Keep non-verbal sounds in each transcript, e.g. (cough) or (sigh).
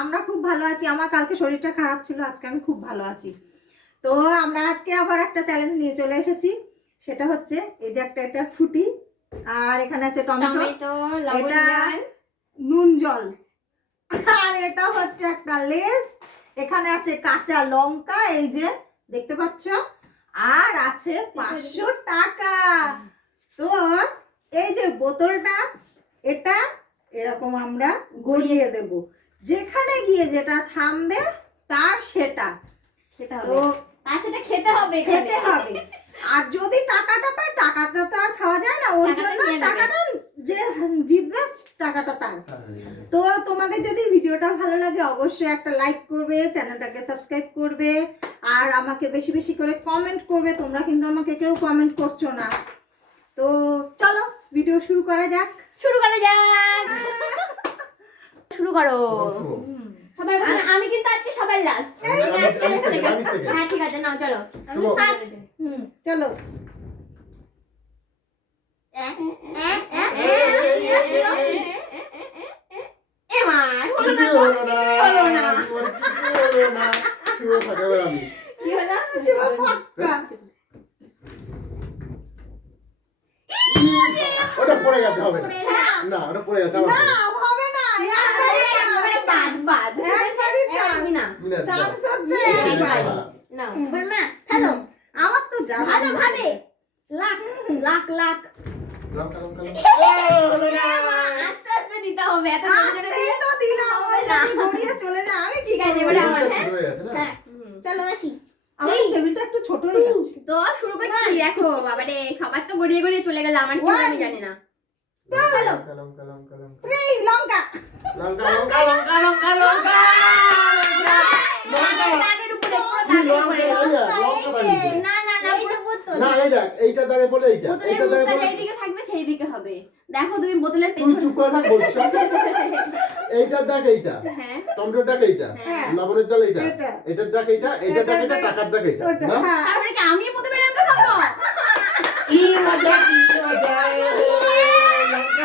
আমরা খুব ভালো আছি। আমার কালকে শরীরটা খারাপ ছিল আজকে আমি খুব ভালো আছি। তো আমরা আজকে আবার একটা চ্যালেঞ্জ নিয়ে চলে এসেছি। সেটা হচ্ছে এই যে একটা এটা ফুটি আর এখানে আছে টমেটো। এটা নুন জল। আর এটা হচ্ছে একটা লেস। এখানে আছে কাঁচা লঙ্কা এই যে দেখতে পাচ্ছ। আর আছে পাঁচশো টাকা। তো এই যে বোতলটা এটা এরকম আমরা গড়িয়ে দেব। যেখানে গিয়ে যেটা থামবে তার সেটা। তো আর সেটা খেতে হবে খেতে হবে। আর যদি টাকাটা পায় টাকাটা তো আর খাওয়া যায় না। ওর টাকাটা জন্য টাকাটা যে জিতবে টাকাটা তার। তো তোমাদের যদি ভিডিওটা ভালো লাগে অবশ্যই একটা লাইক করবে চ্যানেলটাকে সাবস্ক্রাইব করবে আর আমাকে বেশি বেশি করে কমেন্ট করবে। তোমরা কিন্তু আমাকে কেউ কমেন্ট করছ না। তো চলো ভিডিও শুরু করা যাক। শুরু করা যাক। (laughs) শুরু করো আমি কিন্তু আজকে সবার লাস্ট হ্যাঁ ঠিক আছে নাও চলো আমি ফার্স্ট চলো ওটা পড়ে গেছে হবে না ওটা পড়ে গেছে না বাদ বাদ। একবারই chance। আমি না চান্স হচ্ছে এই যে একবার। বাবা। নাও বর্মা হ্যালো। আমার তো যাবে ভালো ভাবে লাখ লাখ লাখ। লঙ্কা, লঙ্কা, লঙ্কা। আস্তে আস্তে দিতে হবে। এত জোরে জোরে আস্তে দিলে তো দিলাম ওই গড়িয়ে চলে যায় আমি ঠিক আছে এবারে আমার হ্যাঁ? হয়ে? হ্যাঁ। চলো মাসি আমার টেবিলটা একটু ছোট হয়ে তো শুরু করছি দেখো বাবারে সবার তো গড়িয়ে গড়িয়ে চলে গেল আমার কি আমি জানি না। লঙ্কা, লঙ্কা, লঙ্কা, লঙ্কা। লঙ্কা। লঙ্কা, লঙ্কা, লঙ্কা, লঙ্কা, লঙ্কা। এইটা দাঁড়িয়ে বলে এইটা। এইটা দাঁড়িয়ে বলে- যেই থাকবে সেই দিকে হবে। দেখো তুমি বোতলের পেছনে। চুপ করে থাক, বলছি। এইটার দাগ এইটা। হ্যাঁ। টমেটোর ডাক এইটা। লবণের জল এইটা। এটা। এইটা। টাকার এইটা। না? হ্যাঁ। কি আমি প্রথমে লঙ্কা খাব? কি মজা কি মজা। এ,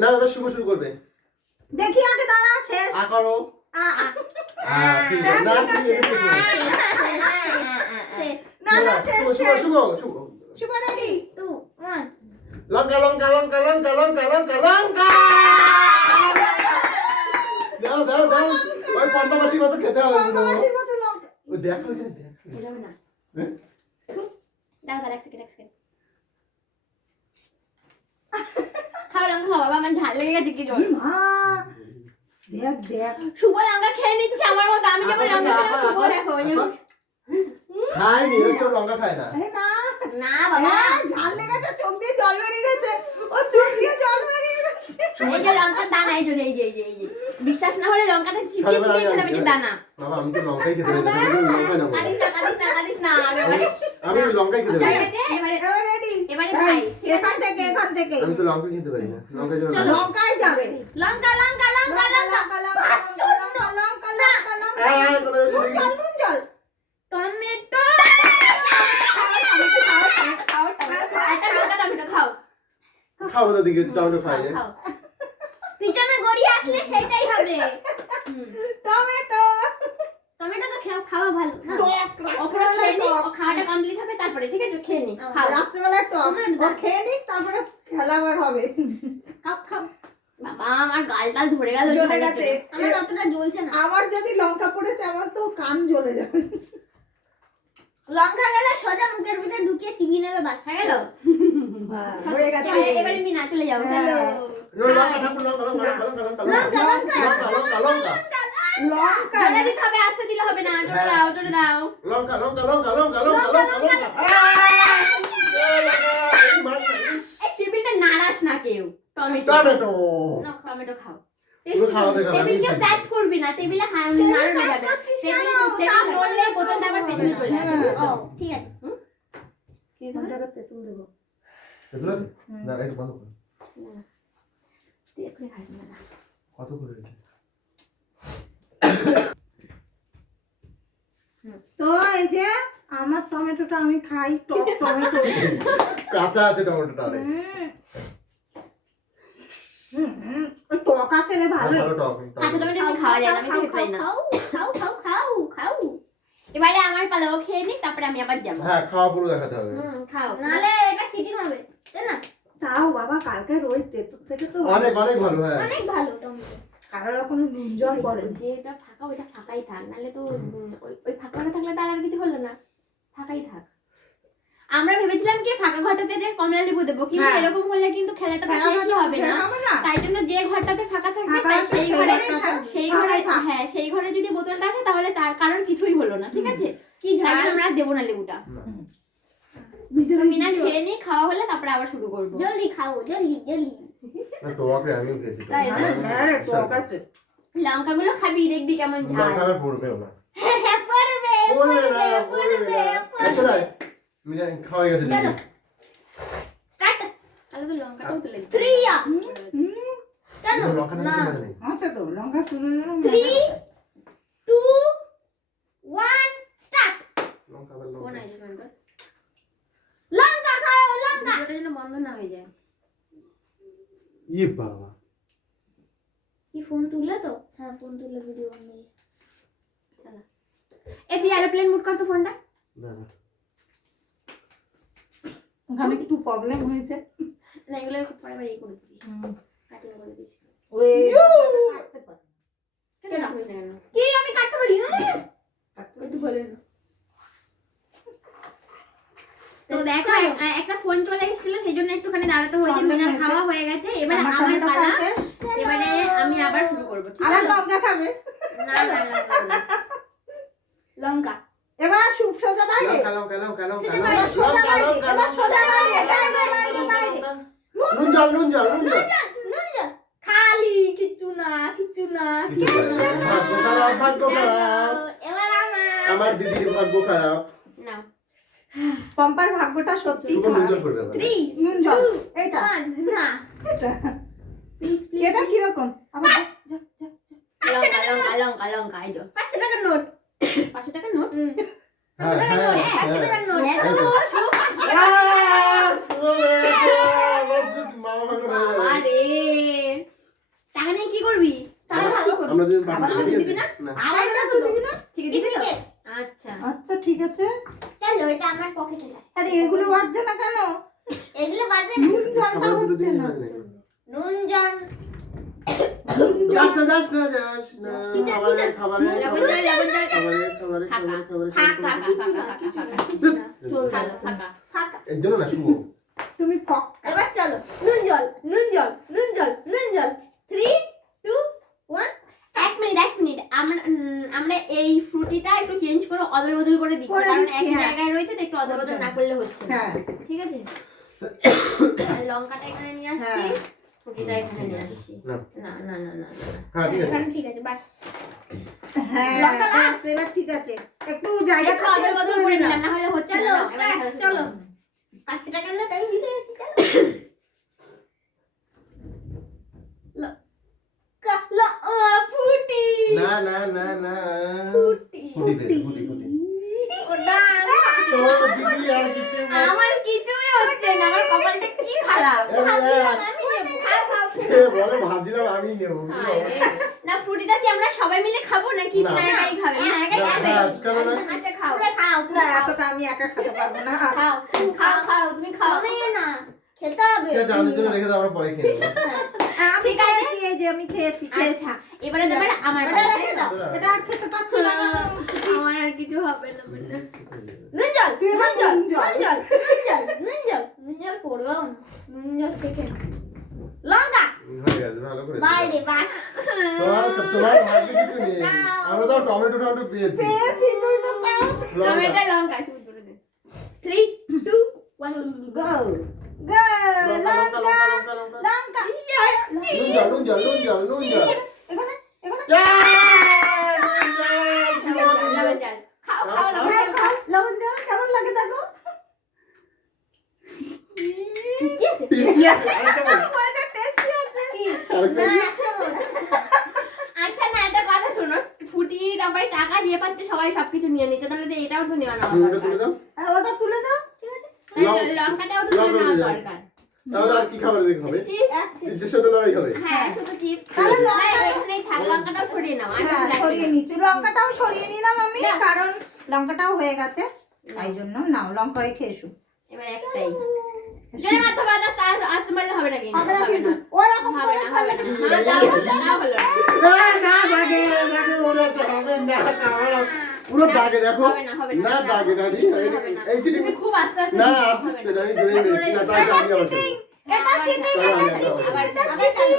না ওটা শুভ শুরু করবে। দেখি আগে দাঁড়া শেষ। আ করো। লঙ্কা লঙ্কা লঙ্কা লঙ্কা লঙ্কা লঙ্কা লঙ্কা! দাও দাও দাও ওই পদ্মা মাসির মতো খেতে হবে। দেখো দেখো। হ্যাঁ? দাও দাও এক সেকেন্ড এক সেকেন্ড খাও লঙ্কা খাও বাবা আমার ঝাল লেগে গেছে কি জল মা দেখ দেখ। শুভ লঙ্কা খেয়ে নিচ্ছে আমার মতো। আমি যেমন লঙ্কা খেলাম শুভ দেখো যেমন- খায়নি ও কেউ লঙ্কা খায় না। না। না বাবা। হ্যাঁ, ঝাল লেগেছে চোখ দিয়ে জল বেরিয়ে গেছে। ও চোখ দিয়ে জল বেরিয়ে গেছে। এই যে লঙ্কার দানা এই যে এই যে এই যে বিশ্বাস না হলে লঙ্কাটা চিপিয়ে চিপিয়ে ফেলাম এই যে দানা। বাবা আমি তো লঙ্কাই খেতে পারি না লঙ্কাই না। না কাঁদিস না কাঁদিস না। আমি লঙ্কাই খেতে পারি না। এবারে রেডি এবারে খাই? এখান থেকে এখান থেকে। আমি তো লঙ্কা খেতে পারি না। লঙ্কা যেন লঙ্কায় যাবে। লঙ্কা লঙ্কা লঙ্কা লঙ্কা লঙ্কা। লঙ্কা লঙ্কা লঙ্কা নুন জল টমেটো একটা মোটা টমেটো। খাও খাব তো দিকে টমেটো খাই পিছনে গড়িয়ে আসলে সেটাই হবে। টমেটো খাওয়া ভালো নি, খাওয়াটা কমপ্লিট হবে তারপরে ঠিক আছে খেয়ে নি খাও রাত্রেবেলা টক খেয়ে নিক তারপরে খেলাবার হবে খাও খাও বাবা আমার গাল টাল ধরে গেল জ্বলে গেছে। আমার অতটা জ্বলছে না আমার যদি লঙ্কা পড়েছে আমার তো কান জ্বলে যাবে লঙ্কা গেলে সোজা মুখের ভিতরে ঢুকিয়ে চিবিয়ে নেবে বাসা গেল হয়ে এবারে মিনা চলে যাও হ্যাঁ। লঙ্কা লঙ্কা লঙ্কা লঙ্কা লঙ্কা লঙ্কা লঙ্কা লঙ্কা লঙ্কা লঙ্কা জোরে দিতে হবে আস্তে দিলে হবে না। জোরে। দাও জোরে দাও। লঙ্কা লঙ্কা লঙ্কা লঙ্কা লঙ্কা লঙ্কা লঙ্কা এই টেবিলটা নাড়াস না কেউ। টমেটো। টমেটো। না, টমেটো খাও। পুরো খাওয়া দেখা যাবে, টেবিল আমি কেউ খেয়েছি। টাচ করবি না। টেবিলে খাওয়া নাড়ানো যাবে। না। টেবিল টেবিল চললে বোতলটা আবার পেছনে চলে আসবে। ঠিক আছে। কি কোন হবে? জায়গায় দেবো? এগুলো না এটা বন্ধ করো। না। তুই এক্ষুনি খাস না না। কত করে হয়েছে? তো এই যে আমার টমেটোটা আমি খাই টক টমেটো। কাঁচা আছে টমেটোটা অনেক হুম। হুম, হুম, ওই টক আছে রে ভালো ভালো কাঁচা টমেটো এমনি খাওয়া যায় না আমি খেতে পাই না। খাও খাও খাও খাও খাও এবারে আমার পালা ও খেয়ে নিক তারপরে আমি আবার যাব। হ্যাঁ খাওয়া পুরো দেখাতে হবে। হুম খাও। নালে এটা চিটিং হবে তাই না? তাও বাবা কালকে ওই তেঁতুল থেকে তো অনেক অনেক ভালো হ্যাঁ। অনেক ভালো টমেটো। কারোর এখনও নুন জল পড়ে যেটা ফাঁকা ওইটা ফাঁকাই থাক। নাহলে তো ওই ফাঁকাটা থাকলে তার আর কিছু হলো না। ফাঁকাই থাক। আমরা ভেবেছিলাম কি ফাঁকা ঘরটাতে যে কমলা লেবু দেবো কিন্তু হ্যাঁ। এরকম হলে কিন্তু খেলাটা তো শেষই হবে না। তাই জন্য যে ঘরটাতে ফাঁকা থাকবে তাই সেই ঘরে সেই ঘরে হ্যাঁ সেই ঘরে যদি বোতলটা আছে তাহলে তার কারোর কিছুই হলো না ঠিক আছে? কি ঝাল আমরা দেবো না লেবুটা। বুঝতে তো মিনা খেয়ে নিই খাওয়া হলে তারপরে আবার শুরু করব। জলদি খাও জলদি জলদি। না টক রে আমিও খেয়েছি তাই না? হ্যাঁ টক আছে। লঙ্কাগুলো খাবি দেখবি কেমন ঝাল। লঙ্কা আর পড়বেও না। হ্যাঁ পড়বে পড়বে না পড়বে না। এই চলে মিনা খাওয়া গেছে স্টার্ট। লঙ্কাটাও তুলে লঙ্কা না। আচ্ছা তো লঙ্কা তুলে দিলাম Three. Two one start. লঙ্কা আবার কোন লঙ্কা। লঙ্কা খাও লঙ্কা। ভিডিওটা যেন বন্ধ না হয়ে যায়। ইয়ে বাবা কি ফোন তুললে তো? হ্যাঁ ফোন তুললে ভিডিও বানিয়ে এ তুই এরোপ্লেন মুড কর তো ফোনটা। দাঁড়া। ওখানে একটু প্রবলেম হয়েছে। না এগুলো একটু পরে আবার এই করে দিবি। কাটিং করে দিস ওই কাটতে পারে। কেন করিস না কেন কি আমি কাটতে পারি উম। ওই তো বলে না তো দেখো এ- একটা ফোন চলে এসেছিল সেই জন্য একটুখানি Problem মিনার হয়েছে। খাওয়া হয়ে গেছে এবার আমার আমার পালা। এবারে আমি আবার শুরু করব ঠিক আছে? লঙ্কা খাবে? না না না লঙ্কা। এবার সুপ সোজা বাইরে। লঙ্কা, লঙ্কা, লঙ্কা, লঙ্কা, সোজা বাইরে, সোজা লঙ্কা, বাইরে, লঙ্কা, এবার সোজা বাইরে, বাইরে, বাইরে, লঙ্কা, বাইরে। লঙ্কা। নুন জল নুন জল নুন জল। নুন জল খালি কিচ্ছু না কিচ্ছু না কিছু না। এবার আমার। আমার দিদির ভাগ্য খারাপ। না পম্পার ভাগ্যটা সত্যি নুন জল না এটা। লঙ্কা লঙ্কা লঙ্কা লঙ্কা এই যে পাঁচশো টাকার নোট। টাকার এত টাকা নিয়ে কি করবি? কি? আমরা দিবি না? না। দিবি না? ঠিক আছে। আচ্ছা। আচ্ছা ঠিক আছে। এটা আমার পকেটে লাগে আরে এগুলো বাজছে না কেন? এগুলো বাজবে না। নুন জলটা হচ্ছে না। নুন জল। তুমি এবার চলো নুন জল নুন জল নুন জল নুন জল। থ্রি টু ওয়ান এক মিনিট এক মিনিট আমরা উম, আমরা এই ফ্রুটিটা একটু চেঞ্জ করে অদল বদল করে দিচ্ছি। কারণ এক হ্যাঁ। জায়গায় রয়েছে তো একটু অদল বদল না। করলে হচ্ছে না। হ্যাঁ। ঠিক আছে? লঙ্কাটা এখানে নিয়ে আসছি। হ্যাঁ। ফ্রুটিটা এখানে নিয়ে আসছি। না। না না না না না। না। হ্যাঁ ঠিক আছে। বাস। হ্যাঁ লঙ্কা এবার ঠিক আছে। একটু জায়গা অদল বদল করে নিলাম। না হলে হচ্ছে চলো, না। চলো। না। পাঁচশো টাকার নোট আমি জিতে গেছি চলো কা- ল- আহ, ফুটি না না না না ফুটি ফুটি ফুটি ফুটি ওটা তো দিদি আর কিছু না আমার কিছুই হচ্ছে না আমার কপালটা কি খারাপ? আমি নেব। খাও খাও এ, বলে ভাবছিলাম আমি নেব আরে, না ফ্রুটিটা কি আমরা সবাই মিলে খাব নাকি না। না একাই খাবে? না একাই না, খাবে? না, কেন না? আচ্ছা খাও। খাও না এতটা আমি একা খেতে পারব না। খাও খাও খাও তুমি খাও। খাও না। খেতে হবে? ঠিক আছে আমাদের জন্য রেখে দাও আমরা পরে খেয়ে নেব। আমি খেয়েছি এই যে আমি খেয়েছি খেয়েছি। আচ্ছা এবারে দেবার আমার ওটা পালা, রেখে তাই তো? দাও। এটা আর খেতে পারছ না আমার আর কিছু হবে না নুন জল তুই নুন জল নুন জল। নুন জল নুন জল নুন জল নুন না নুন জল সেকেন্ড লঙ্কা বাইরে বাস। তোমার তোমার ভাগ্যে কিছু নেই। আমরা তো টমেটো টমেটো পেয়েছি। খেয়েছি তুই তো তাও লঙ্কা। টমেটো লঙ্কা শুধু করে দে। Three two one go go লঙ্কা, লঙ্কা, লঙ্কা লঙ্কা, লঙ্কা, লঙ্কা। লঙ্কা নুন জল নুন জল নুন জল নুন জল এখানে এখানে লবণ জল। খাও খাও লবণ হ্যাঁ, জল, খাও, লবণ জল কেমন লাগে দেখো মিষ্টি আছে টেস্টি আছে আরেকটা বল। মজা টেস্টি আছে আরেকটা না বল। এক চামচ আচ্ছা না একটা কথা শোনো ফুটি তারপরে টাকা দিয়ে পাচ্ছে সবাই সবকিছু নিয়ে নিচ্ছে তাহলে তো এটাও তো নেওয়া নেওয়া হুম, ওটা তুলে দরকার দাও হ্যাঁ, ওটা তুলে দাও লঙ্কা- লঙ্কাটাও তো নেওয়া দরকার। তাহলে আর কি খাবার দেখতে হবে? চিপসের সাথে লড়াই হবে? হ্যাঁ শুধু চিপস। তাহলে না লঙ্কা- এখানেই থাক লঙ্কাটাও সরিয়ে নাও আর কিছু লাগবে সরিয়ে নিচ্ছি। লঙ্কাটাও সরিয়ে নিলাম আমি কারণ লঙ্কাটাও হয়ে গেছে। তাই জন্য নাও লঙ্কা রেখে এসো। এবার একটাই। জোরে মাথা বাতাস আসতে পারলে হবে না কিন্তু হবে না কিন্তু। ওরকম হবে না হবে না। যাও যাও হলো পুরো দাগে দেখো। না, হবে না, না হবে না। দাগে না। এই তুমি খুব আস্তে আস্তে না। না, আমি ধরে নিয়েছি না এটা আমি আবার চিটিং এটা চিটিং এটা চিটিং এটা চিটিং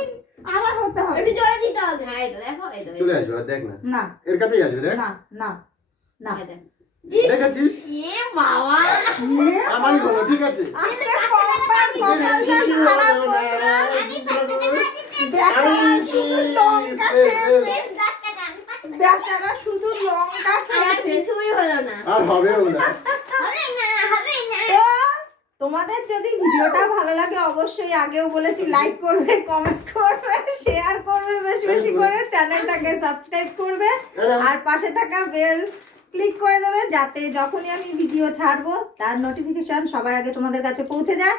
আবার হতে হবে। একটু জোরে দিতে হবে। হ্যাঁ এই দেখো এই তো। চলে আসবে দেখ না। না। এর কাছেই আসবে দেখ। না না না। এই দেখো। এ বাবা। আমারই হলো ঠিক আছে। আজকে বেচারা শুধু লঙ্কা খেয়েছে। কিছুই হলো না। আর হবেও না। হবে না হবে না তোমাদের যদি ভিডিওটা ভালো লাগে অবশ্যই আগেও বলেছি লাইক করবে কমেন্ট করবে শেয়ার করবে বেশি বেশি করে চ্যানেলটাকে সাবস্ক্রাইব করবে। আর পাশে থাকা বেল ক্লিক করে দেবে যাতে যখনই আমি ভিডিও ছাড়বো তার নোটিফিকেশন সবার আগে তোমাদের কাছে পৌঁছে যায়।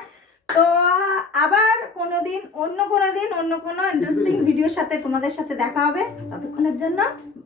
তো আবার কোনো দিন অন্য কোনো দিন অন্য কোনো ইন্টারেস্টিং ভিডিওর সাথে তোমাদের সাথে দেখা হবে। ততক্ষণের জন্য